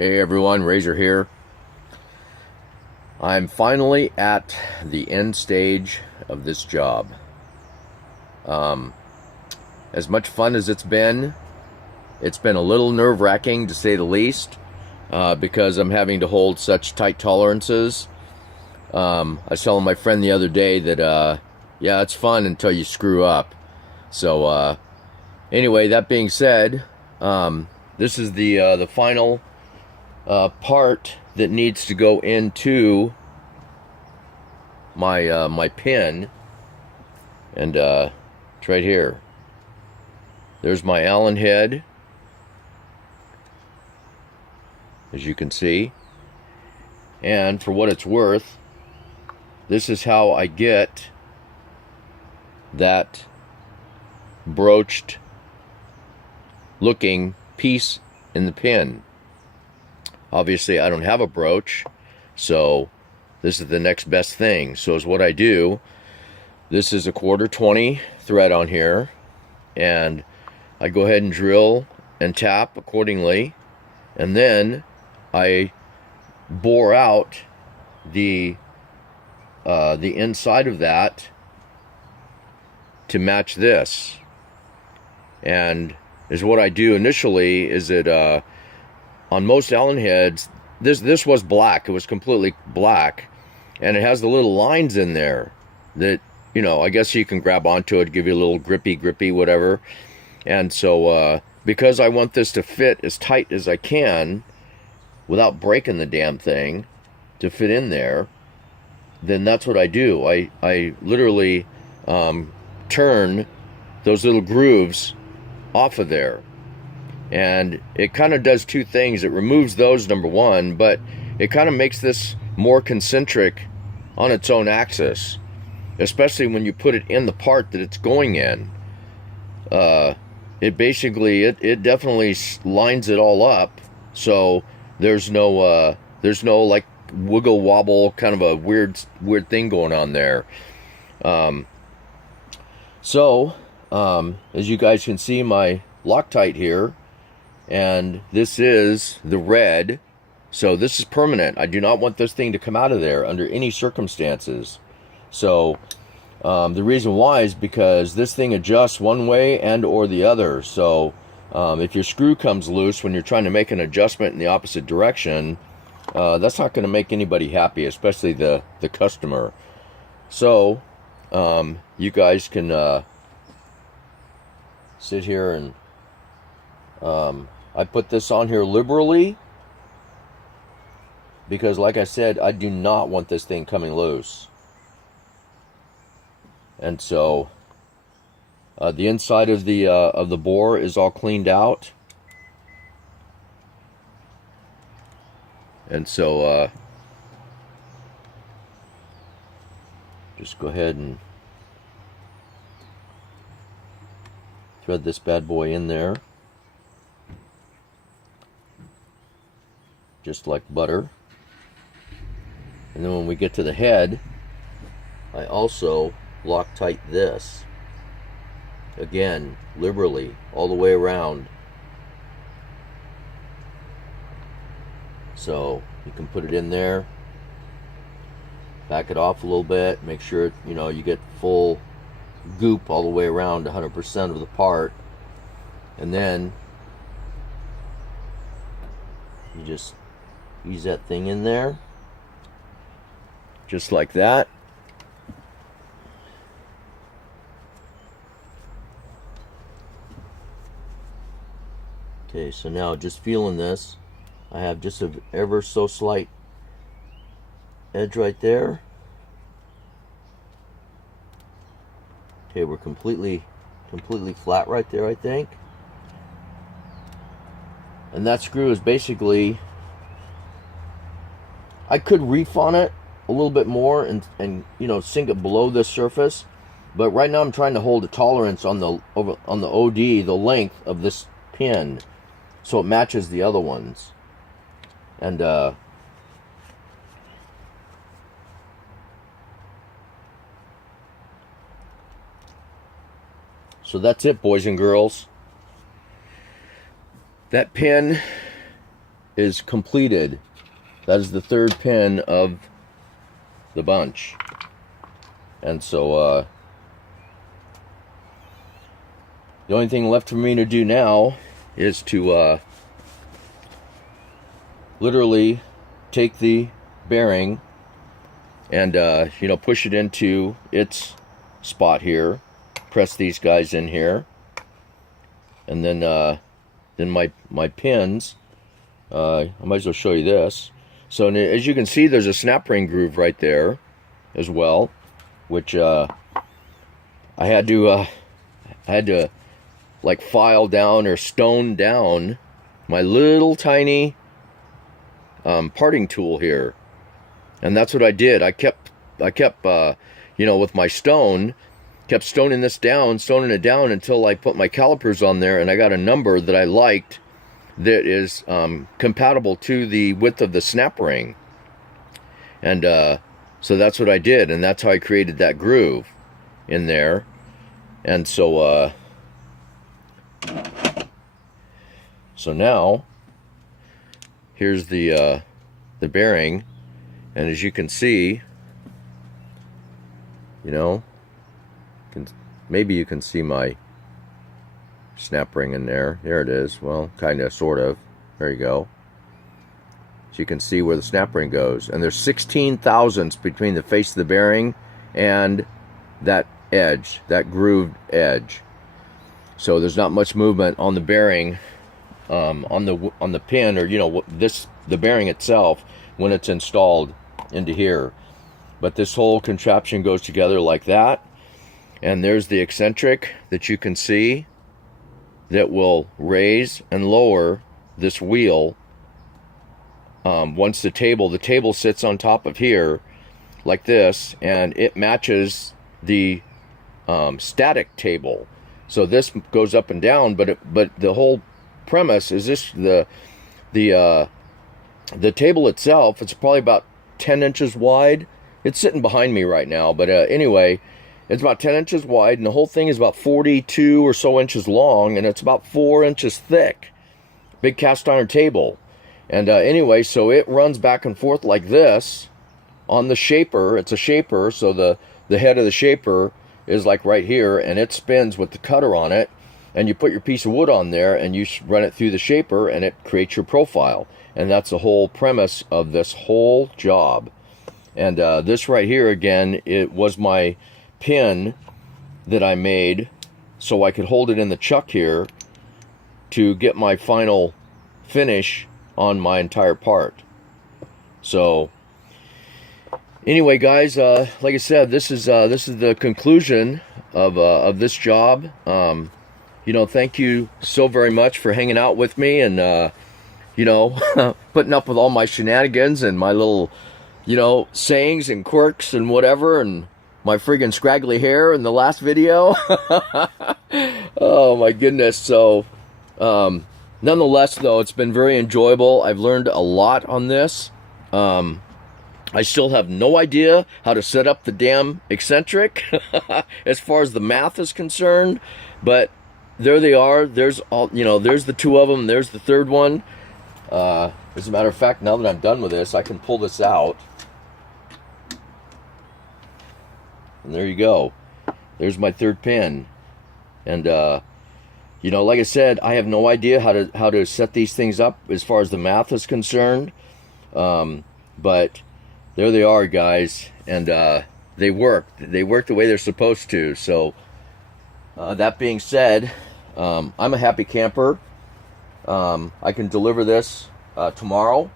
Hey everyone, Razor here. I'm finally at the end stage of this job. As much fun as it's been a little nerve-wracking to say the least, because I'm having to hold such tight tolerances. I was telling my friend the other day that, yeah, it's fun until you screw up. So, anyway, that being said, this is the final part that needs to go into my my pin, and it's right here. There's my Allen head, as you can see, and for what it's worth, this is how I get that broached looking piece in the pin. Obviously, I don't have a brooch, so this is the next best thing. So is what I do. This is a 1/4-20 thread on here, and I go ahead and drill and tap accordingly, and then I bore out the inside of that to match this. And is what I do initially is that on most Allen heads, this was black. It was completely black, and it has the little lines in there that, you know, I guess you can grab onto it, give you a little grippy, whatever. And so, because I want this to fit as tight as I can without breaking the damn thing to fit in there, then that's what I do. I literally turn those little grooves off of there. And it kind of does two things. It removes those, number one, but it kind of makes this more concentric on its own axis, especially when you put it in the part that it's going in. It basically, it definitely lines it all up, so there's no like wiggle wobble, kind of a weird thing going on there. As you guys can see, my Loctite here, and this is the red, so this is permanent. I do not want this thing to come out of there under any circumstances. So the reason why is because this thing adjusts one way and or the other. So if your screw comes loose when you're trying to make an adjustment in the opposite direction, that's not going to make anybody happy, especially the customer. So you guys can sit here and I put this on here liberally because, like I said, I do not want this thing coming loose. And so the inside of the bore is all cleaned out. And so just go ahead and thread this bad boy in there, just like butter. And then when we get to the head, I also Loctite this again liberally all the way around, so you can put it in there, back it off a little bit, make sure you get full goop all the way around 100% of the part, and then you just ease that thing in there just like that. Okay, so now just feeling this, I have just a ever so slight edge right there. Okay, we're completely flat right there, I think. And that screw is basically, I could reef on it a little bit more and sink it below this surface, but right now I'm trying to hold a tolerance on the OD, the length of this pin, so it matches the other ones. And so that's it, boys and girls. That pin is completed. That is the third pin of the bunch. And so the only thing left for me to do now is to literally take the bearing and you know, push it into its spot here, press these guys in here, and then my pins, I might as well show you this. So as you can see, there's a snap ring groove right there as well, which I had to like file down or stone down my little tiny parting tool here, and that's what I did. I kept you know, with my stone, kept stoning it down until I put my calipers on there, and I got a number that I liked that is compatible to the width of the snap ring. And so that's what I did, and that's how I created that groove in there. And so so now here's the bearing, and as you can see, you know, maybe you can see my snap ring in there. There it is. Well, kind of, sort of. There you go. So you can see where the snap ring goes. And there's 16 thousandths between the face of the bearing and that edge, that grooved edge. So there's not much movement on the bearing, on the pin, or, you know, the bearing itself when it's installed into here. But this whole contraption goes together like that. And there's the eccentric that you can see that will raise and lower this wheel once the table sits on top of here like this, and it matches the static table. So this goes up and down, but the whole premise is this: the table itself, it's probably about 10 inches wide. It's sitting behind me right now, but anyway, it's about 10 inches wide, and the whole thing is about 42 or so inches long, and it's about 4 inches thick. Big cast iron table. And anyway, so it runs back and forth like this on the shaper. It's a shaper, so the head of the shaper is like right here, and it spins with the cutter on it, and you put your piece of wood on there, and you run it through the shaper, and it creates your profile. And that's the whole premise of this whole job. And this right here, again, it was my pin that I made so I could hold it in the chuck here to get my final finish on my entire part. So anyway, guys, like I said, this is the conclusion of this job. You know, thank you so very much for hanging out with me, and you know, putting up with all my shenanigans and my little, you know, sayings and quirks and whatever, and my friggin' scraggly hair in the last video. Oh my goodness. So nonetheless, though, it's been very enjoyable. I've learned a lot on this. I still have no idea how to set up the damn eccentric as far as the math is concerned, but there they are. There's all, you know, there's the two of them. There's the third one. As a matter of fact, now that I'm done with this, I can pull this out. And there you go. There's my third pin. And you know, like I said, I have no idea how to set these things up as far as the math is concerned. But there they are, guys, and they work. They work the way they're supposed to. So that being said, I'm a happy camper. I can deliver this tomorrow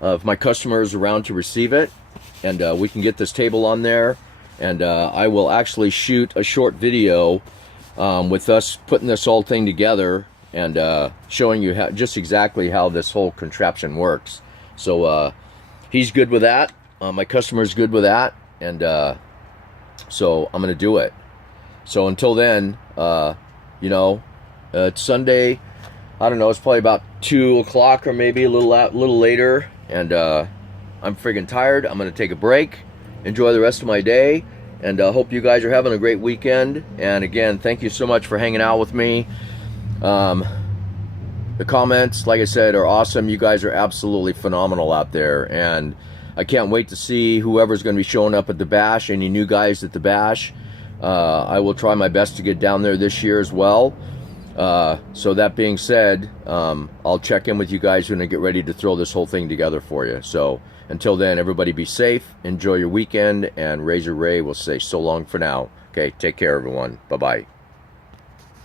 if my customer is around to receive it, and we can get this table on there, and I will actually shoot a short video with us putting this whole thing together and showing you just exactly how this whole contraption works. So he's good with that, my customer's good with that, and so I'm gonna do it. So until then, you know, it's Sunday. I don't know, it's probably about 2 o'clock or maybe a little later, and I'm friggin' tired. I'm gonna take a break, enjoy the rest of my day, and hope you guys are having a great weekend. And again, thank you so much for hanging out with me. The comments, like I said, are awesome. You guys are absolutely phenomenal out there, and I can't wait to see whoever's going to be showing up at the bash. Any new guys at the bash. I will try my best to get down there this year as well. So that being said, I'll check in with you guys when I get ready to throw this whole thing together for you. So until then, everybody be safe, enjoy your weekend, and Razor Ray will say so long for now. Okay, take care, everyone. Bye-bye.